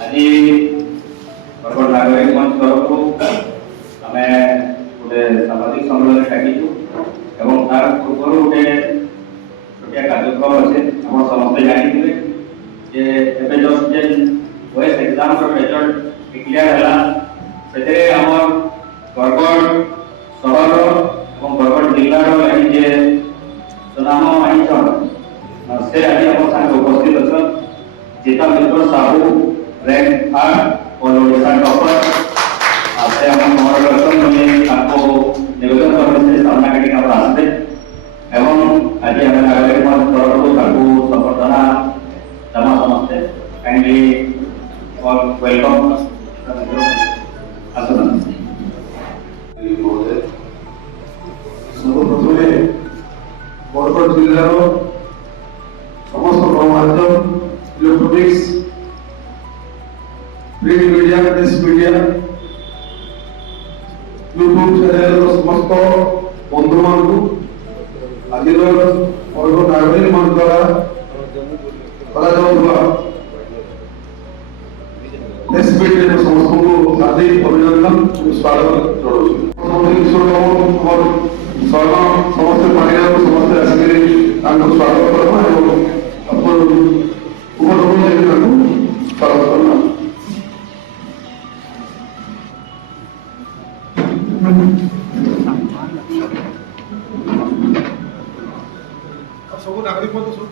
आज बरगढ़ नागरिक मंच तरफ आम गोटे सामाजिक सम्मेलन डाकिचु एवं तार पूर्व गोटे छोटिया कार्यक्रम अच्छे आप समस्ते जानते जे एबे जस्ट जे वॉइस एग्जाम रिजल्ट डिक्लेयर है से बरगढ़ सहर और बरगढ़ जिलार लगी जे सुनाम आनीछन से आज आम साथ उपस्थित अच्छा जीता मित्र साहू रैंक 3 और ओडिशा टॉपर आपसे हम मोहरकम में आपको निवेदन करने से सामना करके आप आते एवं आज हम नागरिक मंच तरफ आपको संबर्धना जमा समझते काइंडली और वेलकम आसन सर्वप्रथमे बरगढ़ जिलार समस्त गणमाध्यम electronics print media press media YouTube channel समस्त बंधु मान आज बरगढ़ नागरिक मंच द्वारा प्रेस मीडिया समस्त को हार्दिक अभिनंदन स्वागत समस्त पारिया समस्त आसिक स्वागत करवा स्वागत करना सब नागरिक सब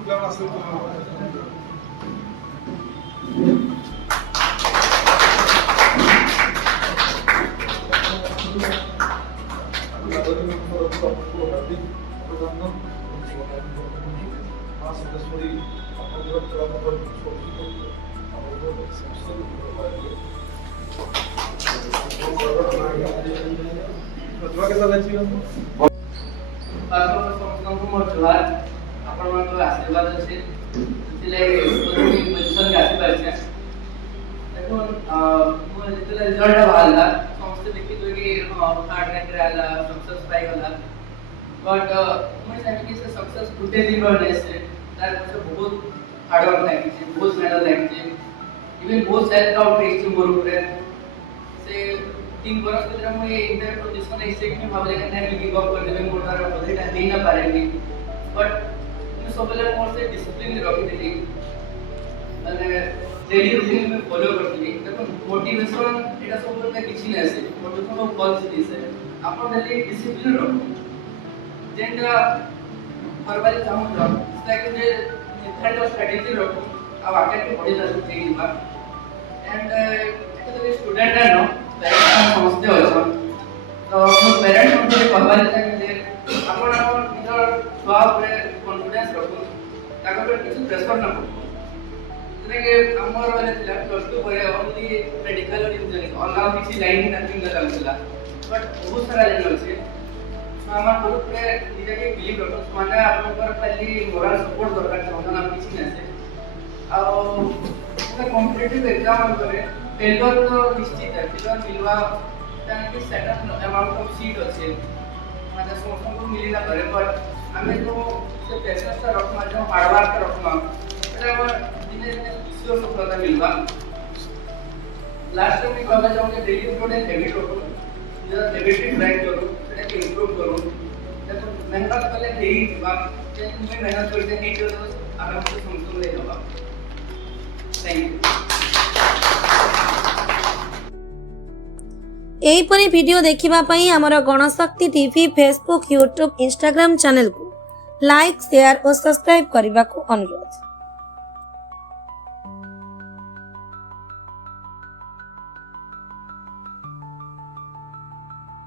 पिला आशीर्वाद अच्छे पोजिशन के आसी पारे रिजल्ट बाहर समस्त देखी कि थर्ड रैंक आला सक्सेस पाई गला बट मैं चाहे कि से सक्सेस गुटे दिन रहने से तार से बहुत हार्ड वर्क लागी छे बहुत मेहनत लागी छे इवन बहुत सेल्फ डाउट रही छे मोर ऊपर से 3 बरस के मैं इंटर पोजीशन ऐसे कि भाबले कि नहीं गिव अप कर देबे मोर द्वारा बजेट दे ना पारेंगे बट मैं सबले मोर से डिसिप्लिन रखी देली माने डेली रूटीन में फॉलो करती देखो मोटिवेशन एटा सब लोग किछि नै आसे मोटिवेशन फॉल्स दिस है अपन डेली डिसिप्लिन रखो जेंटा फरवरी चाहू तो लाइक जे निर्धारित स्ट्रेटजी रखो अब आगे के बड़ी जासु થઈ ଯିବା एंड एटा तो स्टूडेंट है नो पेरेंट्स समझते हो तो मो पेरेंट्स को कहबार था कि अपन अपन निजर छुआ ऊपर कॉन्फिडेंस रखो ताको पर किछु प्रेशर ना पड़ो जने हमर वाले थिला प्लस 2 पर ओनली मेडिकल और इंजीनियरिंग और नाउ किसी लाइन ही नथिंग करला बट बहुत सारा लाइन अछि আমার গ্রুপে নিজেকে বিলিভ করো মানে আপনার খালি মোরাল সাপোর্ট দরকার আছে না কিছু না আছে আর মানে কম্পিটিটিভ एग्जाम করে ফেলর তো নিশ্চিত আছে ফেলর মিলবা তাকে সেটআপ অ্যামাউন্ট অফ সিট আছে মানে সমস্ত মিলি না করে বাট আমি তো সে পেশেন্সটা রাখমা যে হার্ড ওয়ার্ক রাখমা এটা আমার দিনে দিনে সিওর সফলতা মিলবা লাস্ট में कहना चाहूंगा डेली रूटीन हैबिट रखो जरा हैबिट ट्राई करो सेटा के इंप्रूव करो देखो मेहनत कले ही बात जे तुम्हें मेहनत करते नहीं तो आराम से समझ ले जाओ थैंक यू एहीपरि वीडियो देखिबा पई हमर Ganashakti TV Facebook YouTube Instagram channel को लाइक शेयर और सब्सक्राइब करने को अनुरोध।